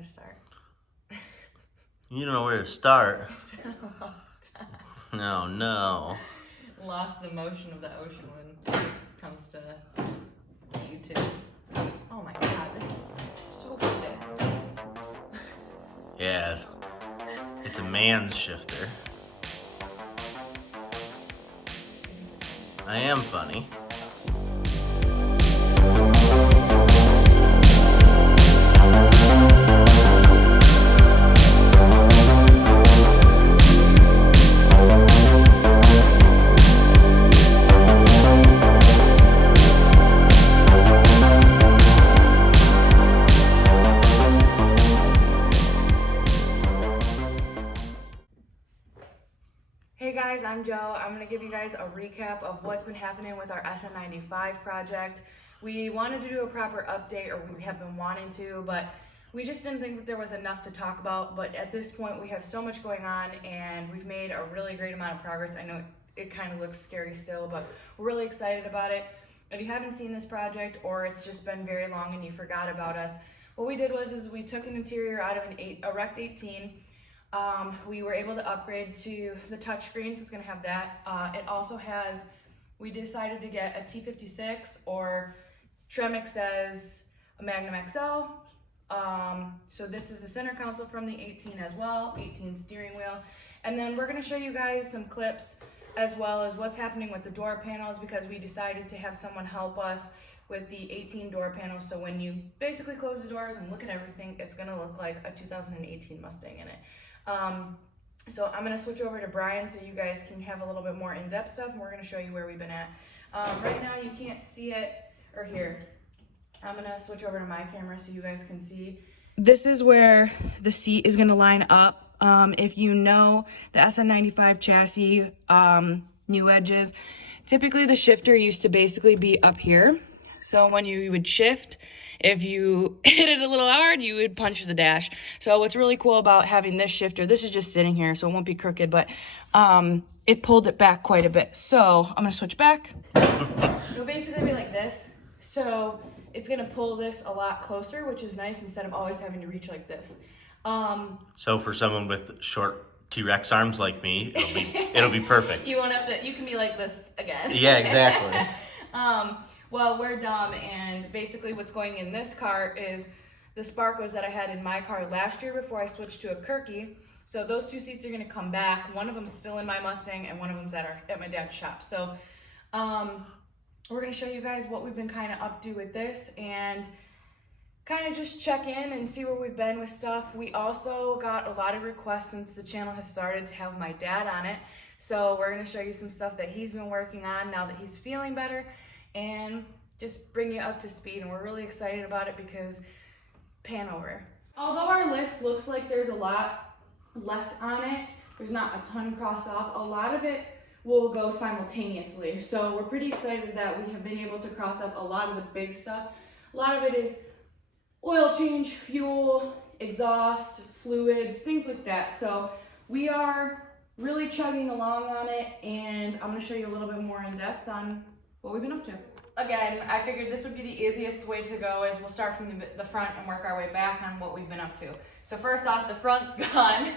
to start? You don't know where to start. It's been a long time. No, no. Lost the motion of the ocean when it comes to YouTube. Oh my god, this is so stiff. Yeah, it's a man's shifter. I am funny. Hey guys, I'm Joe. I'm going to give you guys a recap of what's been happening with our SN95 project. We wanted to do a proper update, or we have been wanting to, but we just didn't think that there was enough to talk about. But at this point, we have so much going on, and we've made a really great amount of progress. I know it kind of looks scary still, but we're really excited about it. If you haven't seen this project, or it's just been very long and you forgot about us, what we did was we took an interior out of a Rect 18. We were able to upgrade to the touchscreen, so it's going to have that. It also has, we decided to get a T56, or Tremec says a Magnum XL. So this is the center console from the 18 as well, 18 steering wheel. And then we're going to show you guys some clips as well as what's happening with the door panels, because we decided to have someone help us with the 18 door panels. So when you basically close the doors and look at everything, it's going to look like a 2018 Mustang in it. So I'm going to switch over to Brian so you guys can have a little bit more in-depth stuff, and we're going to show you where we've been at. Right now you can't see it, or here. I'm going to switch over to my camera so you guys can see. This is where the seat is going to line up. If you know the SN95 chassis, new edges, typically the shifter used to basically be up here. So when you would shift, if you hit it a little hard, you would punch the dash. So what's really cool about having this shifter, this is just sitting here, so it won't be crooked, but it pulled it back quite a bit. So I'm gonna switch back. It'll basically be like this. So it's gonna pull this a lot closer, which is nice, instead of always having to reach like this. So for someone with short T-Rex arms like me, it'll be perfect. You won't have to, you can be like this again. Yeah, exactly. Well, we're dumb, and basically what's going in this car is the Sparkos that I had in my car last year before I switched to a Kirky. So those two seats are going to come back. One of them's still in my Mustang, and one of them's at my dad's shop. So we're going to show you guys what we've been kind of up to with this, and kind of just check in and see where we've been with stuff. We also got a lot of requests since the channel has started to have my dad on it. So we're going to show you some stuff that he's been working on now that he's feeling better, and just bring you up to speed. And we're really excited about it because, pan over. Although our list looks like there's a lot left on it, there's not a ton crossed off. A lot of it will go simultaneously. So we're pretty excited that we have been able to cross up a lot of the big stuff. A lot of it is oil change, fuel, exhaust, fluids, things like that. So we are really chugging along on it, and I'm gonna show you a little bit more in depth on what we've been up to. Again, I figured this would be the easiest way to go, is we'll start from the front and work our way back on what we've been up to. So first off, the front's gone.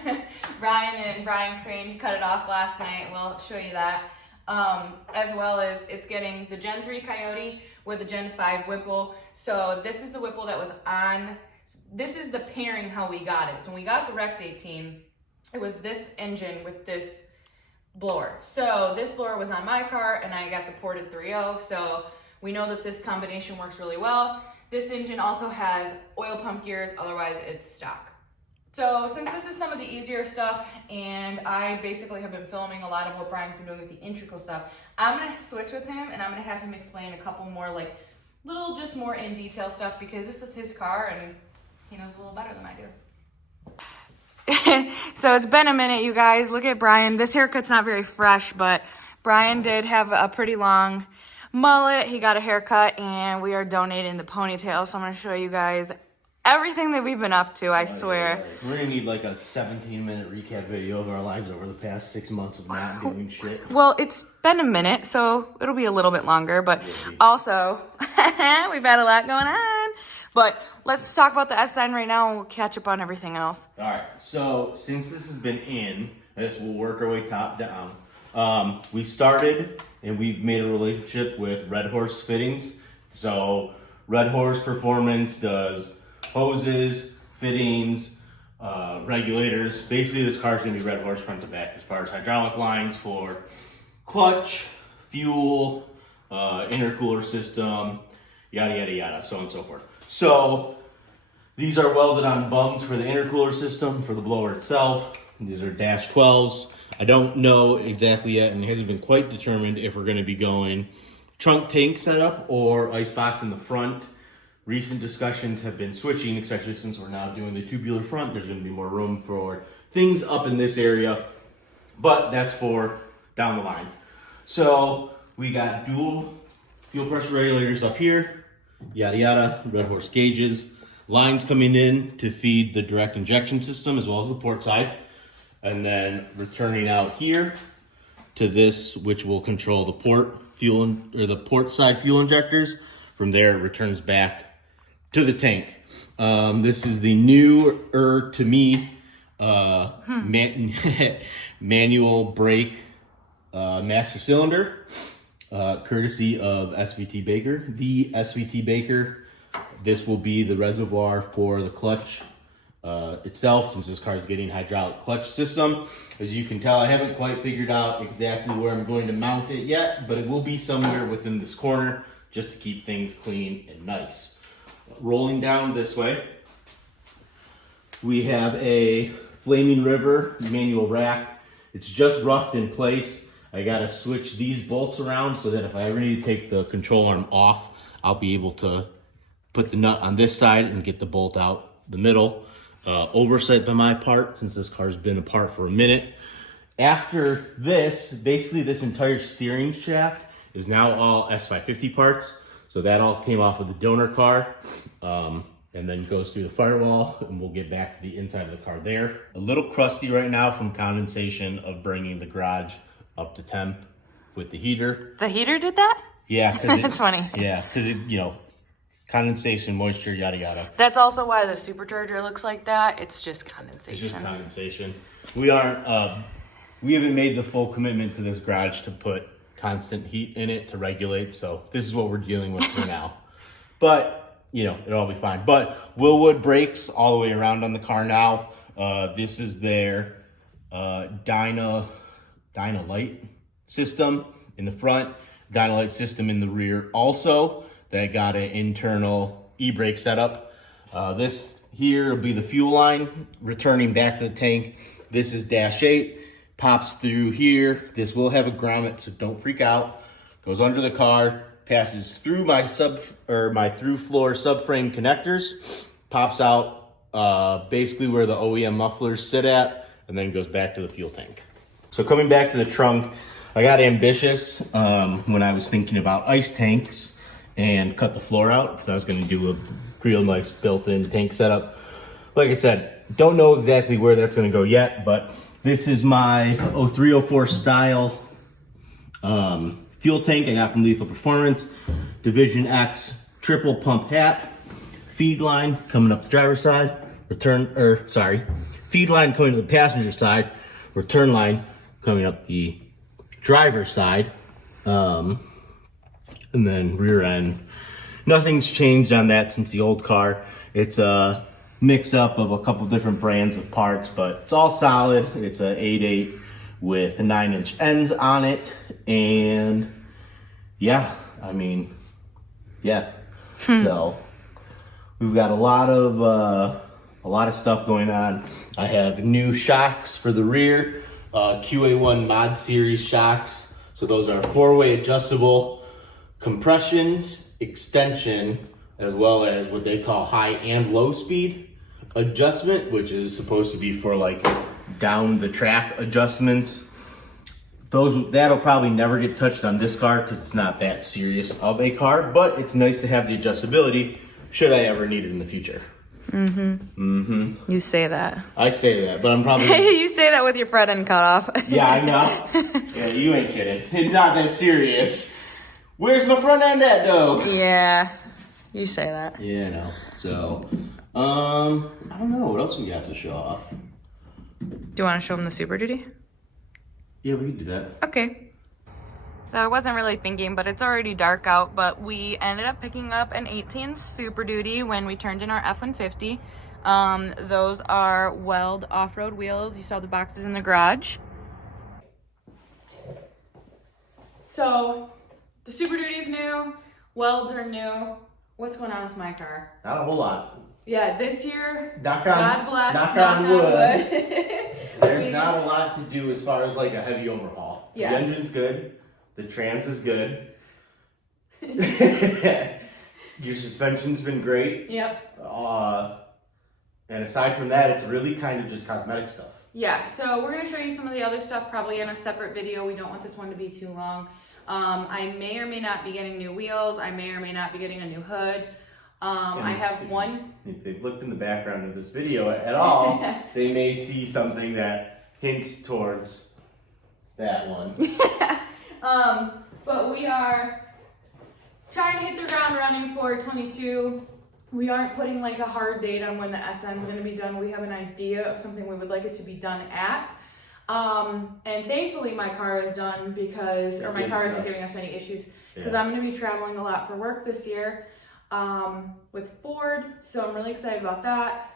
Brian Crane cut it off last night. We'll show you that. As well as it's getting the Gen 3 Coyote with the Gen 5 Whipple. So this is the Whipple that was on, this is the pairing how we got it. So when we got the Rect 18, it was this engine with this blower. So this blower was on my car, and I got the ported 3.0, so we know that this combination works really well. This engine also has oil pump gears, otherwise it's stock. So since this is some of the easier stuff, and I basically have been filming a lot of what Brian's been doing with the integral stuff, I'm gonna switch with him, and I'm gonna have him explain a couple more like little, just more in detail stuff, because this is his car and he knows a little better than I do. So it's been a minute, you guys. Look at Brian. This haircut's not very fresh, but Brian did have a pretty long mullet. He got a haircut, and we are donating the ponytail. So I'm going to show you guys everything that we've been up to, I swear. We're going to need like a 17-minute recap video of our lives over the past 6 months of not doing shit. Well, it's been a minute, so it'll be a little bit longer, but also we've had a lot going on. But let's talk about the SN right now and we'll catch up on everything else. All right, so since this has been in, this will work our way top down. We started and we've made a relationship with Red Horse Fittings. So Red Horse Performance does hoses, fittings, regulators. Basically, this car is going to be Red Horse front to back as far as hydraulic lines for clutch, fuel, intercooler system, yada, yada, yada, so on and so forth. So these are welded on bungs for the intercooler system, for the blower itself. These are dash 12s. I don't know exactly yet, and it hasn't been quite determined if we're going to be going trunk tank setup or icebox in the front. Recent discussions have been switching, especially since we're now doing the tubular front. There's going to be more room for things up in this area, but that's for down the line. So we got dual fuel pressure regulators up here, yada yada, Red Horse gauges, lines coming in to feed the direct injection system as well as the port side, and then returning out here to this, which will control the port fuel or the port side fuel injectors. From there, it returns back to the tank. This is the newer to me manual brake master cylinder, courtesy of SVT Baker. The SVT Baker, this will be the reservoir for the clutch itself, since this car is getting hydraulic clutch system. As you can tell, I haven't quite figured out exactly where I'm going to mount it yet, but it will be somewhere within this corner just to keep things clean and nice. Rolling down this way, we have a Flaming River manual rack. It's just roughed in place. I gotta switch these bolts around so that if I ever need to take the control arm off, I'll be able to put the nut on this side and get the bolt out the middle. Oversight by my part, since this car's been apart for a minute. After this, basically this entire steering shaft is now all S550 parts. So that all came off of the donor car, and then goes through the firewall, and we'll get back to the inside of the car there. A little crusty right now from condensation of bringing the garage up to temp with the heater. The heater did that? Yeah. That's funny. Yeah, because it, condensation, moisture, yada yada. That's also why the supercharger looks like that. It's just condensation. It's just condensation. We haven't made the full commitment to this garage to put constant heat in it to regulate, so this is what we're dealing with for now. But it'll all be fine. But Willwood brakes all the way around on the car now. This is their Dynalite system in the front, Dynalite system in the rear also. That got an internal e-brake setup. This here will be the fuel line returning back to the tank. This is dash 8, pops through here. This will have a grommet, so don't freak out. Goes under the car, passes through my through floor subframe connectors, pops out basically where the OEM mufflers sit at, and then goes back to the fuel tank. So coming back to the trunk, I got ambitious when I was thinking about ice tanks and cut the floor out, because I was going to do a real nice built-in tank setup. Like I said, don't know exactly where that's going to go yet, but this is my 0304 style fuel tank I got from Lethal Performance, Division X triple pump hat, feed line coming up the driver's side, feed line coming to the passenger side, return line coming up the driver's side. And then rear end. Nothing's changed on that since the old car. It's a mix up of a couple different brands of parts, but it's all solid. It's a 8.8 with 9-inch ends on it. And yeah. So we've got a lot of stuff going on. I have new shocks for the rear, QA1 Mod Series shocks. So those are 4-way adjustable, compression, extension, as well as what they call high and low speed adjustment, which is supposed to be for like down the track adjustments. That'll probably never get touched on this car because it's not that serious of a car, but it's nice to have the adjustability should I ever need it in the future. You say that. I say that, but I'm probably... You say that with your front end cut off. Yeah, I know. Yeah, you ain't kidding. It's not that serious. Where's my front end at, though? Yeah. You say that. Yeah, I know. So, I don't know. What else we got to show off? Do you want to show them the Super Duty? Yeah, we could do that. Okay. So I wasn't really thinking, but it's already dark out, but we ended up picking up an 18 Super Duty when we turned in our F-150. Those are Weld off-road wheels. You saw the boxes in the garage. So the Super Duty is new, Welds are new. What's going on with my car? Not a whole lot. Yeah, this year, Knock on, God bless, knock on wood. wood. There's not a lot to do as far as like a heavy overhaul. Yeah. The engine's good. The trans is good. Your suspension's been great. Yep. And aside from that, it's really kind of just cosmetic stuff. Yeah, so we're going to show you some of the other stuff probably in a separate video. We don't want this one to be too long. I may or may not be getting new wheels. I may or may not be getting a new hood. I have one. If they've looked in the background of this video at all, they may see something that hints towards that one. But we are trying to hit the ground running for 22. We aren't putting like a hard date on when the SN is going to be done. We have an idea of something we would like it to be done at. And thankfully my car is done because, or my car isn't giving us any issues because I'm going to be traveling a lot for work this year with Ford. So I'm really excited about that.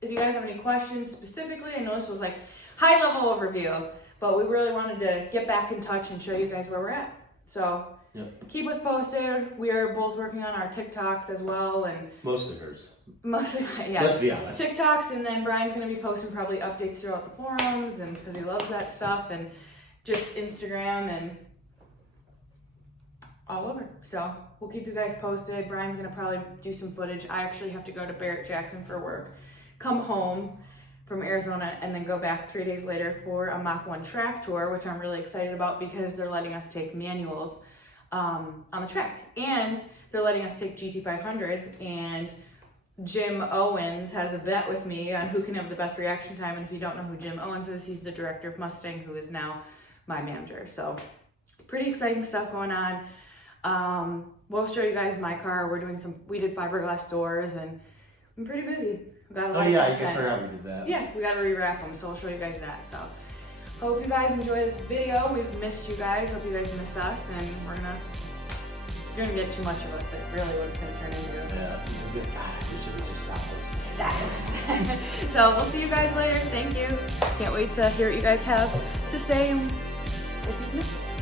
If you guys have any questions specifically, I know this was like high level overview, but we really wanted to get back in touch and show you guys where we're at. So keep us posted. We are both working on our TikToks as well, and mostly hers. Mostly, yeah. Let's be honest. TikToks, and then Brian's gonna be posting probably updates throughout the forums, and because he loves that stuff, and just Instagram and all over. So we'll keep you guys posted. Brian's gonna probably do some footage. I actually have to go to Barrett Jackson for work, come home from Arizona, and then go back 3 days later for a Mach 1 track tour, which I'm really excited about because they're letting us take manuals on the track, and they're letting us take GT500s, and Jim Owens has a bet with me on who can have the best reaction time. And if you don't know who Jim Owens is, he's the director of Mustang, who is now my manager. So pretty exciting stuff going on. We'll show you guys my car. We did fiberglass doors, and I'm pretty busy. Oh yeah, I forgot we did that. Yeah, we got to rewrap them, so we'll show you guys that. So hope you guys enjoy this video. We've missed you guys. Hope you guys miss us, and you're gonna get too much of us. That's really what it's gonna turn into. Yeah, he's a good guy. Just Status. So we'll see you guys later. Thank you. Can't wait to hear what you guys have to say if you've missed it.